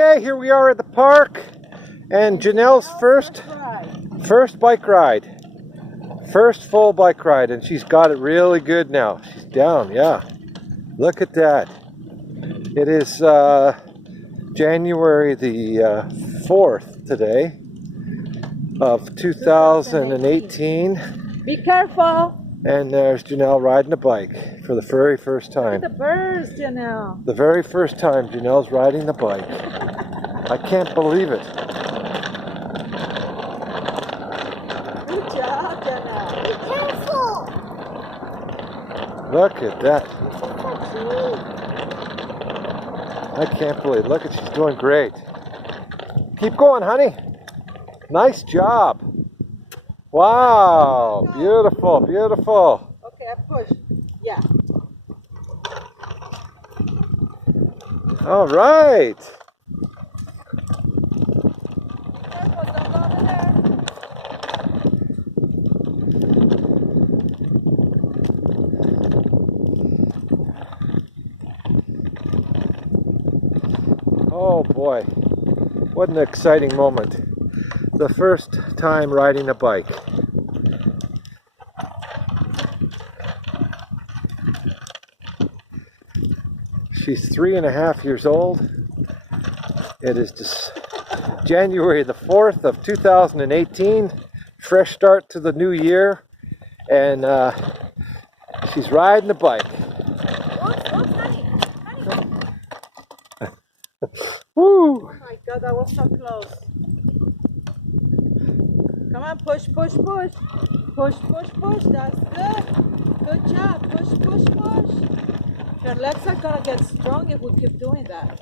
Okay, here we are at the park, and Janelle's first bike ride. First full bike ride, and she's got it really good now. She's down, yeah. Look at that. It is January the 4th today of 2018. Be careful. And there's Janelle riding a bike for the very first time. Look at the birds, Janelle. The very first time Janelle's riding the bike. I can't believe it. Good job, Janelle. Be careful. Look at that. I can't believe it. Look at, she's doing great. Keep going, honey. Nice job. Wow, beautiful, beautiful. Okay, I push. Yeah. All right. Careful, don't go over there. Oh boy, what an exciting moment. The first time riding a bike. She's 3.5 years old. It is just January the 4th of 2018. Fresh start to the new year. And she's riding a bike. Woo! Oh my God, that was so close. Come on, push, push, push. Push, push, push. That's good. Good job. Push, push, push. Your legs are gonna get strong if we keep doing that.